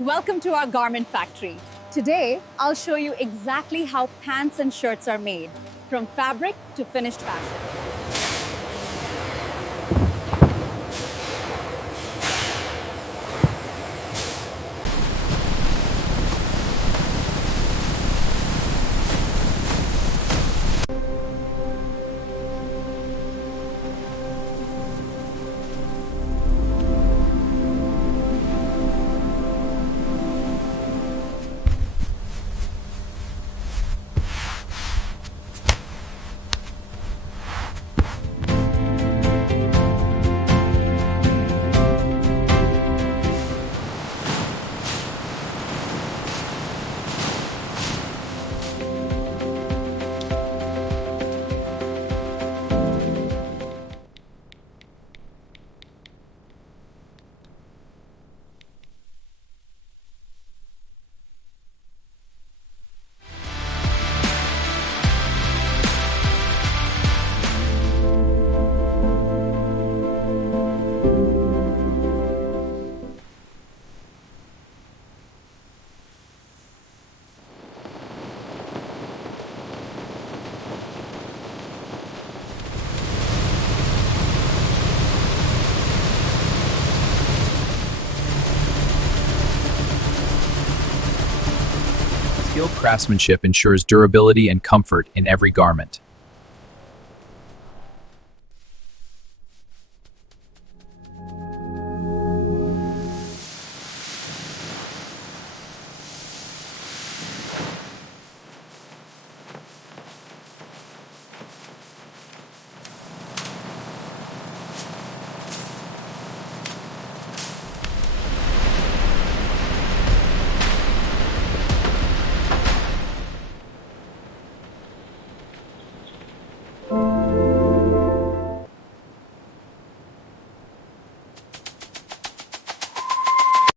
Welcome to our garment factory. Today, I'll show you exactly how pants and shirts are made, from fabric to finished fashion. Skilled craftsmanship ensures durability and comfort in every garment.